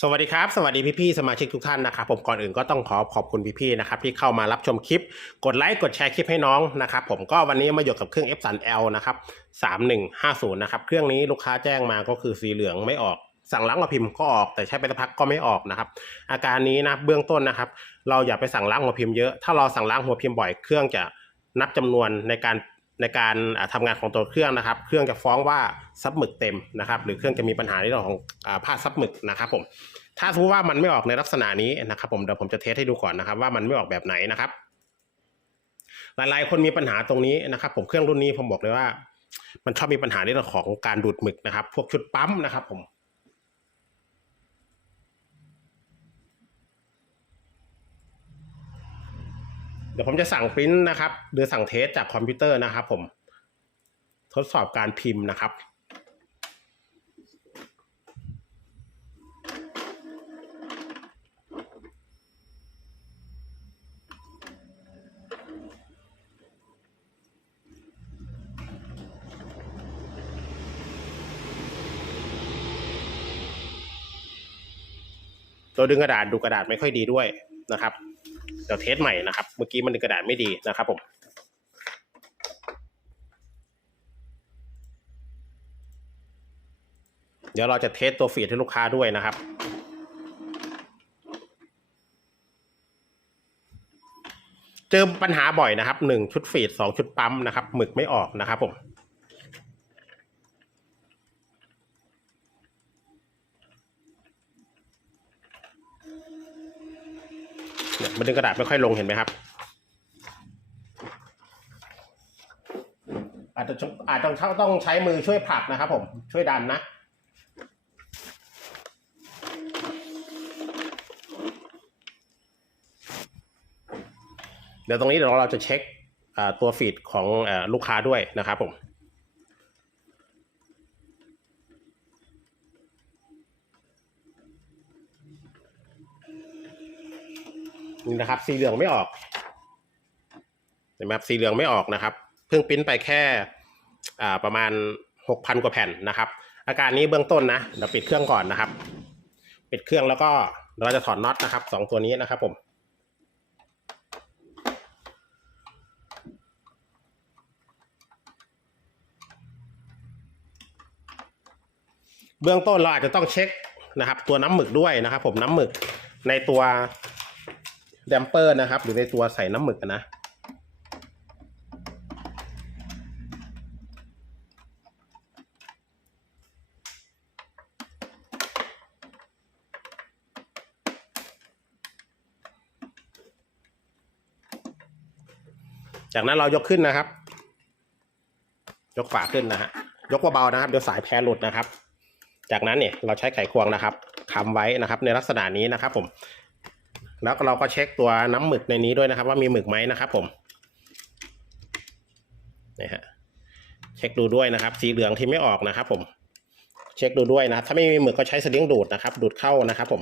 สวัสดีครับ สวัสดีพี่ๆสมาชิกทุกท่านนะครับผมก่อนอื่นก็ต้องขอขอบคุณพี่ๆนะครับที่เข้ามารับชมคลิป กดไลค์กดแชร์คลิปให้น้องนะครับผมก็วันนี้มาอยู่กับเครื่อง f 3 l นะครับ3150นะครับเครื่องนี้ลูกค้าแจ้งมาก็คือสีเหลืองไม่ออก สั่งล้างหัวพิมพ์ก็ออกแต่ใช้ไปสักพักก็ไม่ออกนะครับอาการนี้นะเบื้องต้นนะครับ เราอย่าไปสั่งล้างหัวพิมพ์เยอะถ้าเราสั่งล้างหัวพิมพ์บ่อยเครื่องจะนับจำนวนในการ ในการอ่าทำงานของตัวเครื่องนะครับ เครื่องจะฟ้องว่าซับหมึกเต็มนะครับ หรือเครื่องจะมีปัญหาในเรื่องของอ่าผ้าซับหมึกนะครับผม ถ้าสมมติว่ามันไม่ออกในลักษณะนี้นะครับ ผมเดี๋ยวผมจะเทสให้ดูก่อนนะครับ ว่ามันไม่ออกแบบไหนนะครับ หลายๆ คนมีปัญหาตรงนี้นะครับ ผมเครื่องรุ่นนี้ผมบอกเลยว่า มันชอบมีปัญหาในเรื่องของการดูดหมึกนะครับ พวกชุดปั๊มนะครับ ผม เดี๋ยวผมจะสั่งปริ้นนะครับ หรือสั่งเทสจากคอมพิวเตอร์นะครับผม ทดสอบการพิมพ์นะครับตัวดึงกระดาษดูกระดาษไม่ค่อยดีด้วยนะครับ เดี๋ยวเทสใหม่นะครับ เมื่อกี้มันกระดาษไม่ดีนะครับผมเดี๋ยวเราจะเทสตัวฟีดให้ลูกค้าด้วยนะครับ เจอปัญหาบ่อยนะครับหนึ่งชุดฟีดสองชุดปั๊มนะครับหมึกไม่ออกนะครับผม เนี่ย มันดึงกระดาษไม่ค่อยลงเห็นไหมครับ อาจจะอาจจะต้องใช้มือช่วยผลักนะครับผมช่วยดันนะเดี๋ยวตรงนี้เดี๋ยวเราจะเช็คตัวฟีดของอลูกค้าด้วยนะครับผม นี่นะครับ สีเหลืองไม่ออกเห็นไหมครับสีเหลืองไม่ออกนะครับ เพิ่งปิ้นไปแค่อ่าประมาณหกพันกว่าแผ่นนะครับ อาการนี้เบื้องต้นนะเดี๋ยวปิดเครื่องก่อนนะครับ ปิดเครื่องแล้วก็เราจะถอดน็อตนะครับสองตัวนี้นะครับผมเบื้องต้นเราอาจจะต้องเช็คนะครับ ตัวน้ำหมึกด้วยนะครับ ผมน้ำหมึกในตัว แดมเปอร์นะครับ หรือในตัวใส่น้ำหมึกนะจากนั้นเรายกขึ้นนะครับ ยกฝาขึ้นนะฮะ ยกเบาๆนะครับ เดี๋ยวสายแพรหลุดนะครับ จากนั้นเนี่ยเราใช้ไขควงนะครับคำไว้นะครับ ในลักษณะนี้นะครับ ผม แล้วเราก็เช็คตัวน้ำหมึกในนี้ด้วยนะครับ ว่ามีหมึกไหมนะครับ ผมนี่ฮะเช็คดูด้วยนะครับ สีเหลืองที่ไม่ออกนะครับ ผม เช็คดูด้วยนะถ้าไม่มีหมึกก็ใช้สลิงดูดนะครับ ดูดเข้านะครับ ผม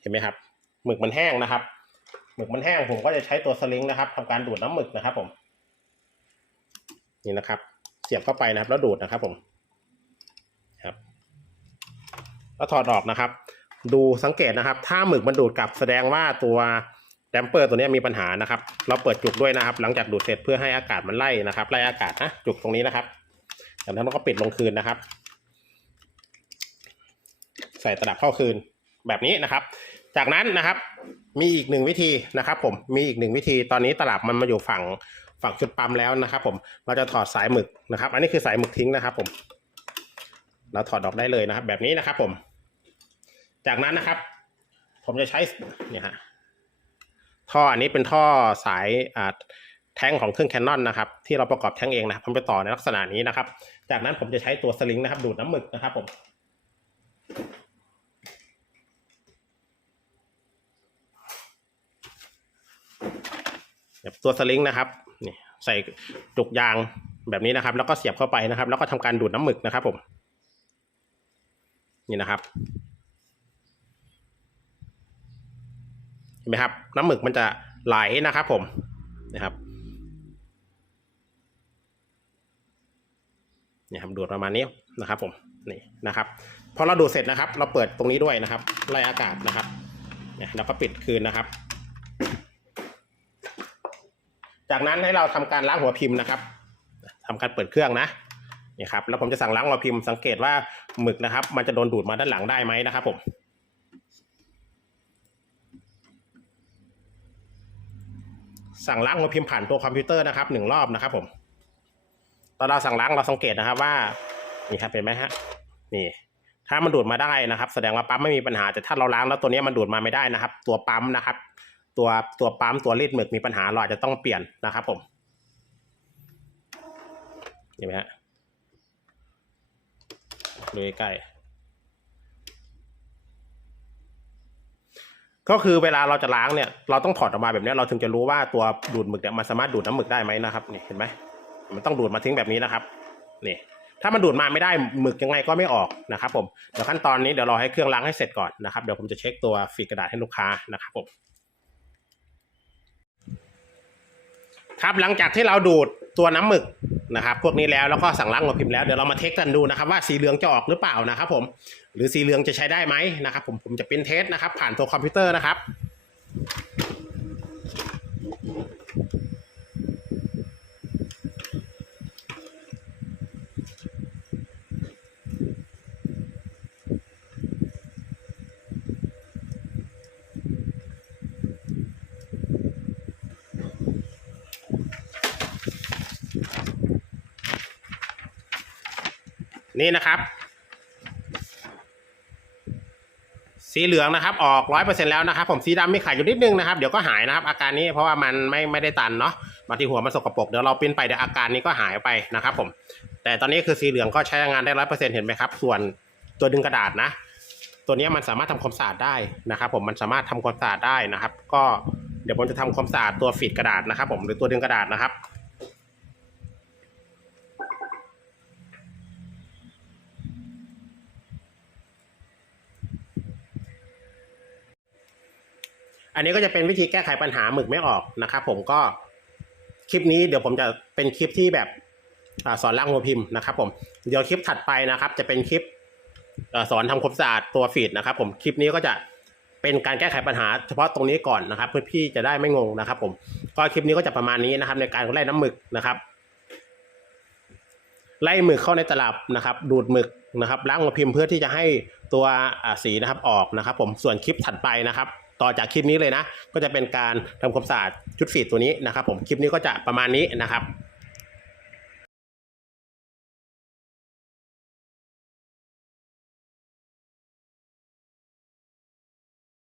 เห็นไหมครับ หมึกมันแห้งนะครับ หมึกมันแห้งผมก็จะใช้ตัวสลิงนะครับทำการดูดน้ำหมึกนะครับ ผม นี่นะครับ เสียบเข้าไปนะครับ แล้วดูดนะครับ ผมครับแล้วถอดออกนะครับ ดูสังเกตนะครับ ถ้าหมึกมันดูดกลับแสดงว่าตัวแดมเปอร์ตัวนี้มีปัญหานะครับ เราเปิดจุกด้วยนะครับ หลังจากดูดเสร็จเพื่อให้อากาศมันไล่นะครับไล่อากาศนะจุกตรงนี้นะครับจากนั้นเราก็ปิดลงคืนนะครับ ใส่ตลับเข้าคืนแบบนี้นะครับ จากนั้นนะครับมีอีกหนึ่งวิธีนะครับผมมีอีกหนึ่งวิธีตอนนี้ตลับมันมาอยู่ฝั่งฝั่งชุดปั๊มแล้วนะครับ ผมเราจะถอดสายหมึกนะครับ อันนี้คือสายหมึกทิ้งนะครับ ผม เราถอดออกได้เลยนะครับ แบบนี้นะครับผม จากนั้นนะครับ ผมจะใช้เนี่ยฮะท่ออันนี้เป็นท่อสายอ่าแท้งของเครื่องแคนนอนนะครับที่เราประกอบแท้งเองนะครับผมไปต่อในลักษณะนี้นะครับ จากนั้นผมจะใช้ตัวสลิงนะครับ ดูดน้ำหมึกนะครับผมแบบตัวสลิงนะครับนี่ใส่จุกยางแบบนี้นะครับ แล้วก็เสียบเข้าไปนะครับ แล้วก็ทำการดูดน้ำหมึกนะครับ ผม นี่นะครับ ห็นไหมครับ น้ำหมึกมันจะไหลนะครับผมนะครับนี่ครับดูดประมาณนี้นะครับ ผมนี่นะครับพอเราดูดเสร็จนะครับ เราเปิดตรงนี้ด้วยนะครับไล่อากาศนะครับเนี่ยเราก็ปิดคืนนะครับ จากนั้นให้เราทำการล้างหัวพิมพ์นะครับทำการเปิดเครื่องนะนี่ครับแล้วผมจะสั่งล้างหัวพิมพ์สังเกตว่าหมึกนะครับ มันจะโดนดูดมาด้านหลังได้ไหมนะครับผม สั่งล้างหัวพิมพ์ผ่านตัวคอมพิวเตอร์นะครับหนึ่งรอบนะครับ ผม ตอนเราสั่งล้างเราสังเกตนะครับว่า นี่ครับเห็นไหมฮะ นี่ ถ้ามันดูดมาได้นะครับ แสดงว่าปั๊มไม่มีปัญหา แต่ถ้าเราล้างแล้วตัวนี้มันดูดมาไม่ได้นะครับ ตัวปั๊มนะครับ ตัวตัวปั๊มตัวรีดหมึกมีปัญหาเราอาจจะต้องเปลี่ยนนะครับ ผมเห็นไหมฮะดูใกล้ๆ ก็คือเวลาเราจะล้างเนี่ยเราต้องถอดออกมาแบบนี้เราถึงจะรู้ว่าตัวดูดหมึกเนี่ยมันสามารถดูดน้ำหมึกได้ไหมนะครับนี่เห็นไหมมันต้องดูดมาทิ้งแบบนี้นะครับนี่ถ้ามันดูดมาไม่ได้หมึกยังไงก็ไม่ออกนะครับ ผมเดี๋ยวขั้นตอนนี้เดี๋ยวรอให้เครื่องล้างให้เสร็จก่อนนะครับเดี๋ยวผมจะเช็คตัวฟีกระดาษให้ลูกค้านะครับผมครับหลังจากที่เราดูด ตัวน้ำหมึกนะครับพวกนี้แล้วแล้วก็สั่งล้างหัวพิมพ์แล้วเดี๋ยวเรามาเทสกันดูนะครับว่าสีเหลืองจะออกหรือเปล่านะครับผมหรือสีเหลืองจะใช้ได้ไหมนะครับผมผมจะเป็นเทสนะครับ ผ่านตัวคอมพิวเตอร์นะครับ นี่นะครับ สีเหลืองนะครับ ออกร้อยเปอร์เซ็นแล้วนะครับ ผมสีดำมีขายอยู่นิดนึงนะครับ เดี๋ยวก็หายนะครับ อาการนี้เพราะว่ามันไม่ไม่ได้ตันเนาะบางทีหัวมันสกปรกเดี๋ยวเราปิ้นไปเดี๋ยวอาการนี้ก็หายไปนะครับ ผม แต่ตอนนี้คือสีเหลืองก็ใช้งานได้ร้อยเปอร์เซ็นเห็นไหมครับ ส่วนตัวดึงกระดาษนะ ตัวนี้มันสามารถทำความสะอาดได้นะครับ ผมมันสามารถทำความสะอาดได้นะครับ ก็เดี๋ยวผมจะทำความสะอาดตัวฟีดกระดาษนะครับ ผมหรือตัวดึงกระดาษนะครับ อันนี้ก็จะเป็นวิธีแก้ไขปัญหาหมึกไม่ออกนะครับ ผมก็คลิปนี้เดี๋ยวผมจะเป็นคลิปที่แบบอสอนล้างหัวพิมพ์นะครับ ผมเดี๋ยวคลิปถัดไปนะครับ จะเป็นคลิปอสอนทำความสะอาดตัวฟีดนะครับ ผมคลิปนี้ก็จะเป็นการแก้ไขปัญหาเฉพาะตรงนี้ก่อนนะครับ เพื่อพี่จะได้ไม่งงนะครับ ผมก็คลิปนี้ก็จะประมาณนี้นะครับ ในการไล่น้ำหมึกนะครับไล่หมึกเข้าในตลับนะครับ ดูดหมึกนะครับล้างหัวพิมพ์เพื่อที่จะให้ตัวสีนะครับออกนะครับ ผมส่วนคลิปถัดไปนะครับ ต่อจากคลิปนี้เลยนะ ก็จะเป็นการทำความสะอาดชุดฟีดตัวนี้นะครับผมคลิปนี้ก็จะประมาณนี้นะครับ